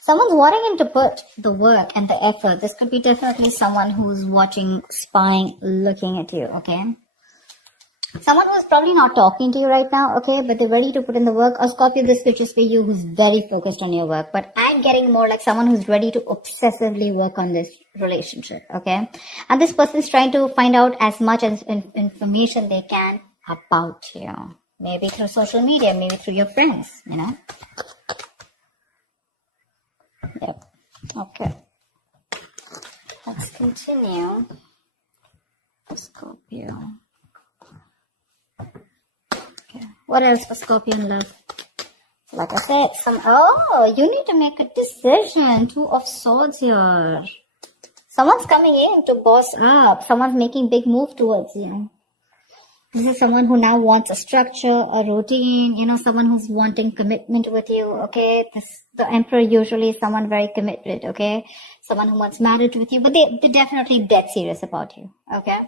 Someone's wanting to put the work and the effort. This could be definitely someone who's watching, spying, looking at you, okay? Someone who's probably not talking to you right now, okay, but they're ready to put in the work. Or Scorpio, this could just be you who's very focused on your work. But I'm getting more like someone who's ready to obsessively work on this relationship, okay? And this person's trying to find out as much as information they can about you. Maybe through social media, maybe through your friends, you know? Yep. Okay. Let's continue. Scorpio. Okay. What else for Scorpio in love? Like I said, you need to make a decision. Two of Swords here. Someone's coming in to boss up. Someone's making big move towards you. This is someone who now wants a structure, a routine, someone who's wanting commitment with you, okay? The Emperor usually is someone very committed, okay? Someone who wants marriage with you, but they're definitely dead serious about you, okay?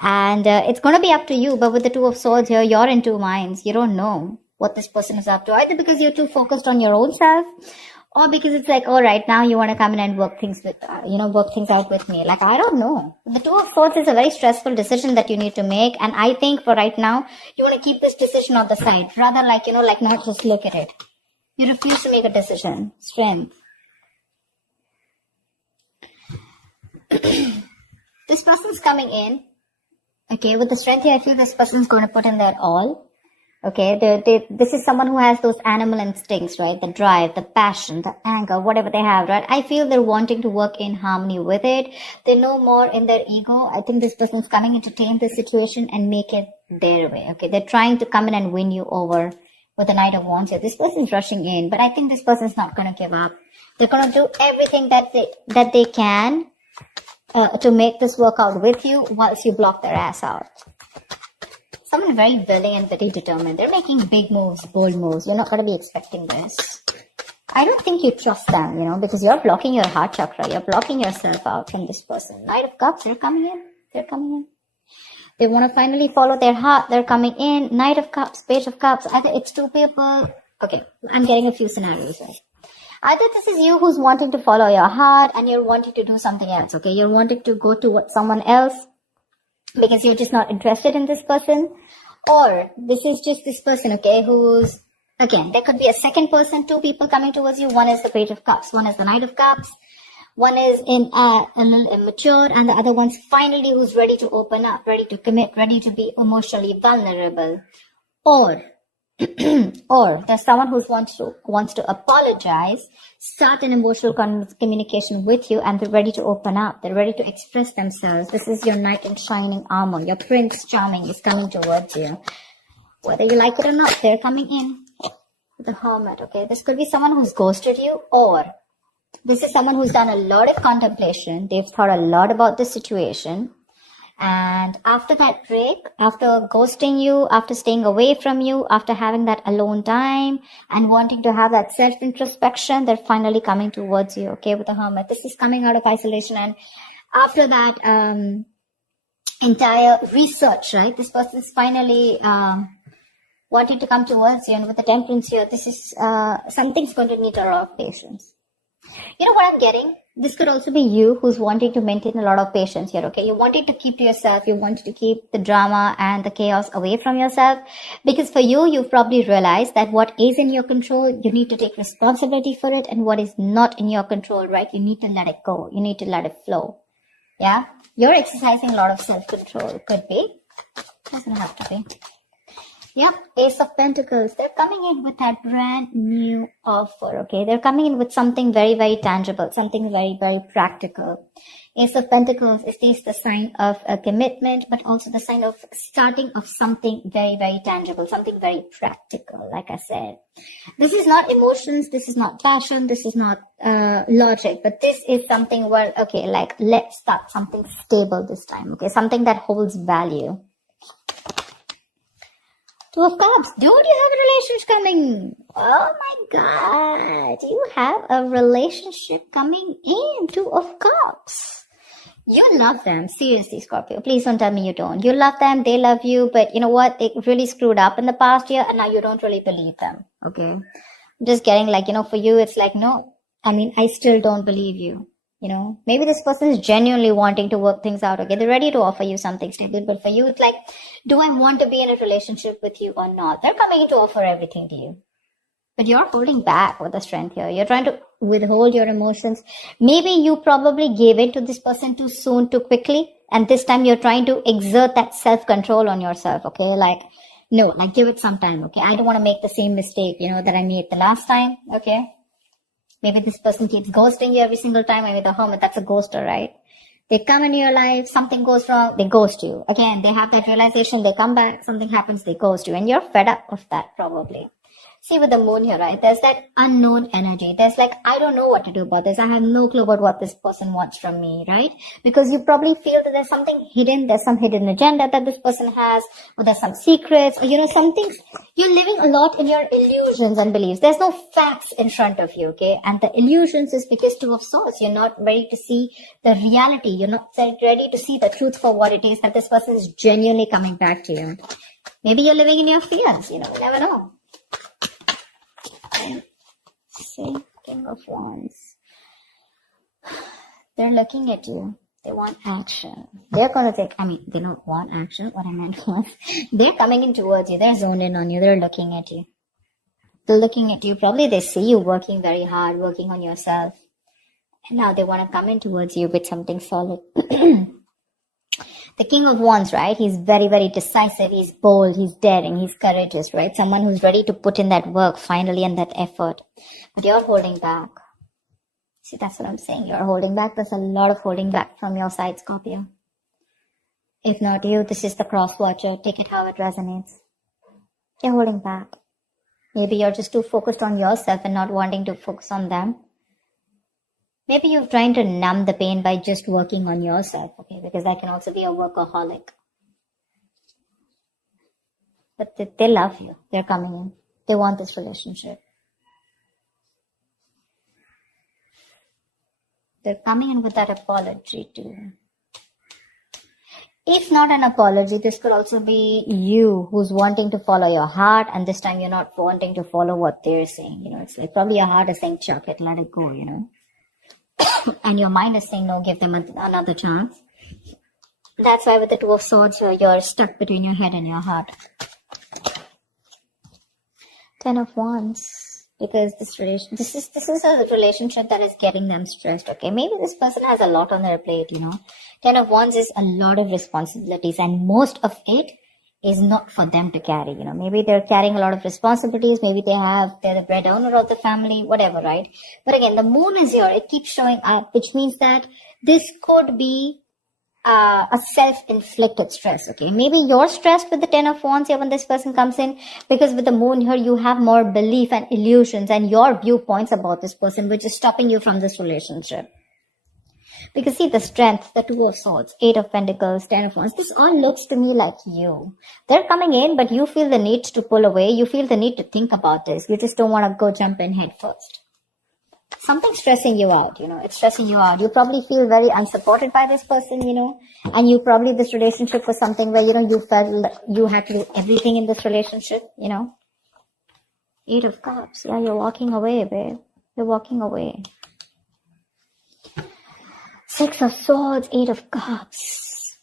And it's going to be up to you, but with the Two of Swords here, you're in two minds. You don't know what this person is up to, either because you're too focused on your own self, or because it's like, all right, now you want to come in and work things out with me. Like, I don't know. The Two of Swords is a very stressful decision that you need to make. And I think for right now, you want to keep this decision on the side. Rather not just look at it. You refuse to make a decision. Strength. This person's coming in. Okay, with the strength here, I feel this person's going to put in their all. Okay, this is someone who has those animal instincts, right? The drive, the passion, the anger, whatever they have, right? I feel they're wanting to work in harmony with it. They're no more in their ego. I think this person's coming in to tame the situation and make it their way, okay? They're trying to come in and win you over with the Knight of Wands here. This person's rushing in, but I think this person's not going to give up. They're going to do everything that they can to make this work out with you whilst you block their ass out. Someone very willing and very determined. They're making big moves, bold moves. You're not going to be expecting this. I don't think you trust them, because you're blocking your heart chakra. You're blocking yourself out from this person. Knight of Cups, they're coming in. They're coming in. They want to finally follow their heart. They're coming in. Knight of Cups, Page of Cups. Either it's two people. Okay, I'm getting a few scenarios, right? Either this is you who's wanting to follow your heart and you're wanting to do something else, okay? You're wanting to go towards someone else because you're just not interested in this person. Or this is just this person, okay, who's, again, there could be a second person, two people coming towards you. One is the Page of Cups, one is the Knight of Cups, one is a little immature, and the other one's finally who's ready to open up, ready to commit, ready to be emotionally vulnerable. Or there's someone who wants to apologize, start an emotional communication with you, and they're ready to open up. They're ready to express themselves. This is your knight in shining armor. Your Prince Charming is coming towards you. Whether you like it or not, they're coming in. The Hermit, okay? This could be someone who's ghosted you, or this is someone who's done a lot of contemplation. They've thought a lot about the situation. And after that break, after ghosting you, after staying away from you, after having that alone time and wanting to have that self-introspection, they're finally coming towards you, okay, with the Hermit. This is coming out of isolation. And after that entire research, right, this person is finally wanting to come towards you. And with the Temperance here, this is something's going to need a lot of patience. You know what I'm getting? This could also be you who's wanting to maintain a lot of patience here, okay? You wanted to keep to yourself. You wanted to keep the drama and the chaos away from yourself. Because for you, you've probably realized that what is in your control, you need to take responsibility for it. And what is not in your control, right? You need to let it go. You need to let it flow. Yeah? You're exercising a lot of self-control. Could be. Doesn't have to be. Yep, Ace of Pentacles. They're coming in with that brand new offer, okay? They're coming in with something very, very tangible, something very, very practical. Ace of Pentacles is this the sign of a commitment, but also the sign of starting of something very, very tangible, something very practical, like I said. This is not emotions, this is not passion, this is not logic, but this is something where, okay, like let's start something stable this time, okay? Something that holds value. Two of Cups. Dude, you have a relationship coming. Oh my God. You have a relationship coming in. Two of Cups. You love them. Seriously, Scorpio. Please don't tell me you don't. You love them. They love you. But you know what? They really screwed up in the past year and now you don't really believe them. Okay. Just getting like, for you, it's like, no, I mean, I still don't believe you. Maybe this person is genuinely wanting to work things out. Okay, they're ready to offer you something stable, but for you, it's like, do I want to be in a relationship with you or not? They're coming in to offer everything to you. But you're holding back with the strength here. You're trying to withhold your emotions. Maybe you probably gave in to this person too soon, too quickly. And this time you're trying to exert that self-control on yourself. Okay. Like, no, like give it some time. Okay. I don't want to make the same mistake, that I made the last time. Okay. Maybe this person keeps ghosting you every single time. Maybe the hermit, that's a ghoster, right? They come into your life, something goes wrong, they ghost you. Again, they have that realization, they come back, something happens, they ghost you. And you're fed up of that probably. See, with the moon here, right? There's that unknown energy. There's like, I don't know what to do about this. I have no clue about what this person wants from me, right? Because you probably feel that there's something hidden. There's some hidden agenda that this person has, or there's some secrets, or, some things. You're living a lot in your illusions and beliefs. There's no facts in front of you, okay? And the illusions is because Two of Swords. You're not ready to see the reality. You're not ready to see the truth for what it is that this person is genuinely coming back to you. Maybe you're living in your fears, you never know. See, King of Wands. They're looking at you. They want action. They're going to take, they don't want action. What I meant was, they're coming in towards you. They're zoned in on you. They're looking at you. They're looking at you. Probably they see you working very hard, working on yourself. And now they want to come in towards you with something solid. The King of Wands, right? He's very, very decisive. He's bold. He's daring. He's courageous, right? Someone who's ready to put in that work finally and that effort. But you're holding back. See, that's what I'm saying. You're holding back. There's a lot of holding back from your side, Scorpio. If not you, this is the cross watcher. Take it how it resonates. You're holding back. Maybe you're just too focused on yourself and not wanting to focus on them. Maybe you're trying to numb the pain by just working on yourself, okay? Because that can also be a workaholic. But they love you. They're coming in. They want this relationship. They're coming in with that apology too. If not an apology, this could also be you who's wanting to follow your heart, and this time you're not wanting to follow what they're saying. It's like probably your heart is saying, chuck it, let it go, and your mind is saying, no, give them another chance. That's why with the Two of Swords, you're stuck between your head and your heart. 10 of Wands, because this is a relationship that is getting them stressed. Okay, maybe this person has a lot on their plate. 10 of Wands is a lot of responsibilities, and most of it is not for them to carry. Maybe they're carrying a lot of responsibilities. Maybe they're the breadwinner of the family, whatever, right? But again, the moon is here. It keeps showing up, which means that this could be a self-inflicted stress. Okay, maybe you're stressed with the 10 of Wands here when this person comes in, because with the moon here, you have more belief and illusions and your viewpoints about this person, which is stopping you from this relationship. Because see, the strength, the Two of Swords, 8 of Pentacles, 10 of Wands, this all looks to me like you. They're coming in, but you feel the need to pull away. You feel the need to think about this. You just don't want to go jump in head first. Something's stressing you out, it's stressing you out. You probably feel very unsupported by this person, and you probably, this relationship was something where, you felt you had to do everything in this relationship, 8 of Cups. Yeah, you're walking away, babe. You're walking away. 6 of Swords, 8 of Cups.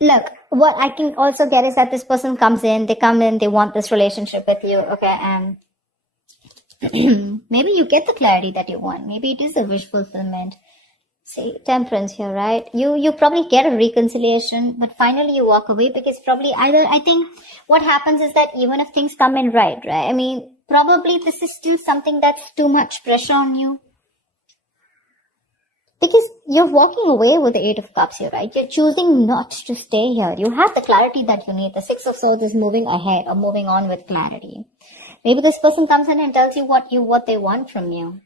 Look, what I can also get is that this person comes in, they want this relationship with you, okay, and maybe you get the clarity that you want. Maybe it is a wish fulfillment. See, Temperance here, right? You probably get a reconciliation, but finally you walk away because probably I think what happens is that even if things come in right? Probably this is still something that's too much pressure on you. Because you're walking away with the 8 of Cups here, right? You're choosing not to stay here. You have the clarity that you need. The 6 of Swords is moving ahead or moving on with clarity. Maybe this person comes in and tells you what they want from you.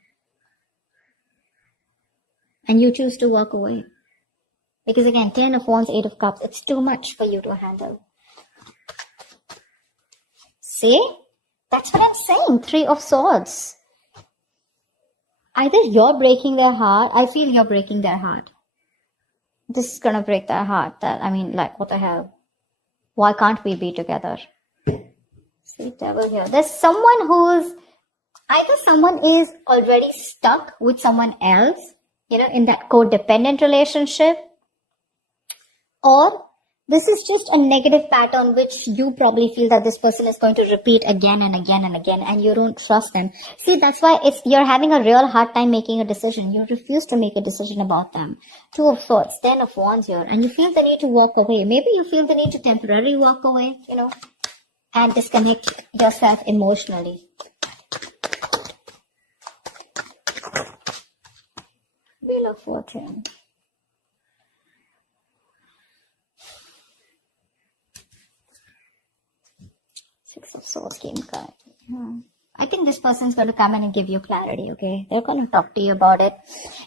And you choose to walk away. Because again, 10 of Wands, 8 of Cups, it's too much for you to handle. See? That's what I'm saying. 3 of Swords. Either you're breaking their heart. I feel you're breaking their heart. This is gonna break their heart. What the hell? Why can't we be together? See, Devil here. There's someone who's Either someone is already stuck with someone else, in that codependent relationship, or this is just a negative pattern which you probably feel that this person is going to repeat again and again and again, and you don't trust them. See, that's why you're having a real hard time making a decision. You refuse to make a decision about them. 2 of Swords, 10 of Wands here, and you feel the need to walk away. Maybe you feel the need to temporarily walk away, and disconnect yourself emotionally. Wheel of Fortune. Six of Swords came card. I think this person's going to come in and give you clarity, okay? They're going to talk to you about it.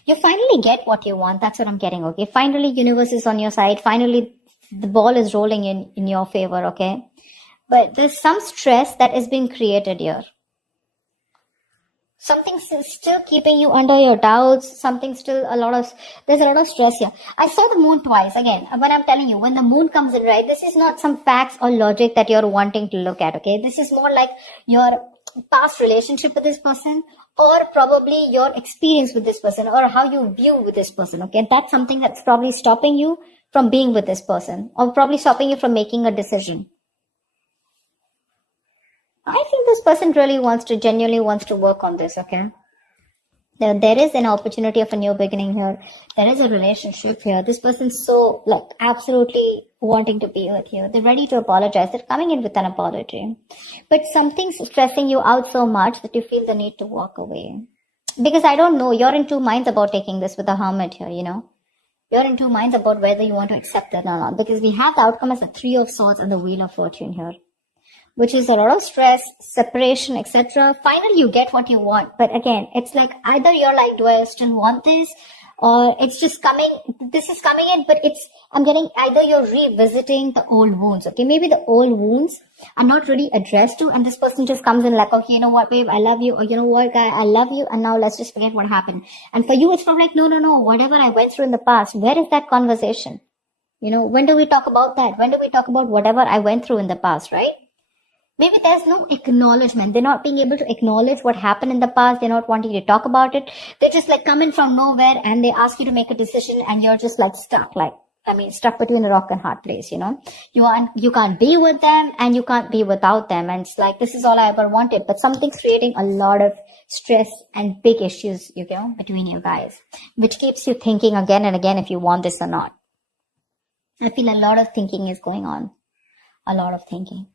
You finally get what you want. That's what I'm getting, okay? Finally, universe is on your side. Finally, the ball is rolling in your favor, okay? But there's some stress that is being created here. Something's still keeping you under your doubts. There's a lot of stress here. I saw the moon twice. Again, when I'm telling you, when the moon comes in, right, this is not some facts or logic that you're wanting to look at, okay? This is more like your past relationship with this person, or probably your experience with this person, or how you view with this person, okay? And that's something that's probably stopping you from being with this person, or probably stopping you from making a decision. I think this person really genuinely wants to work on this, okay? There is an opportunity of a new beginning here. There is a relationship here. This person's so, absolutely wanting to be with you. They're ready to apologize. They're coming in with an apology. But something's stressing you out so much that you feel the need to walk away. Because I don't know, you're in 2 minds about taking this with the Hermit here, You're in 2 minds about whether you want to accept it or not. Because we have the outcome as the 3 of Swords and the Wheel of Fortune here, which is a lot of stress, separation, etc. Finally, you get what you want. But again, it's like either you're like, do I still want this? Or it's just this is coming in, but I'm getting either you're revisiting the old wounds, okay? Maybe the old wounds are not really addressed to, and this person just comes in like, okay, you know what, babe, I love you. Or you know what, guy, I love you. And now let's just forget what happened. And for you, it's from like, no, whatever I went through in the past, where is that conversation? When do we talk about that? When do we talk about whatever I went through in the past, right? Maybe there's no acknowledgement. They're not being able to acknowledge what happened in the past. They're not wanting to talk about it. They just come in from nowhere and they ask you to make a decision and you're just stuck, stuck between a rock and hard place, You can't be with them and you can't be without them. And it's this is all I ever wanted. But something's creating a lot of stress and big issues, between you guys, which keeps you thinking again and again if you want this or not. I feel a lot of thinking is going on. A lot of thinking.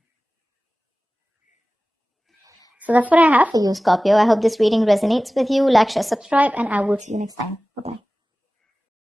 So that's what I have for you, Scorpio. I hope this reading resonates with you. Like, share, subscribe, and I will see you next time. Bye-bye.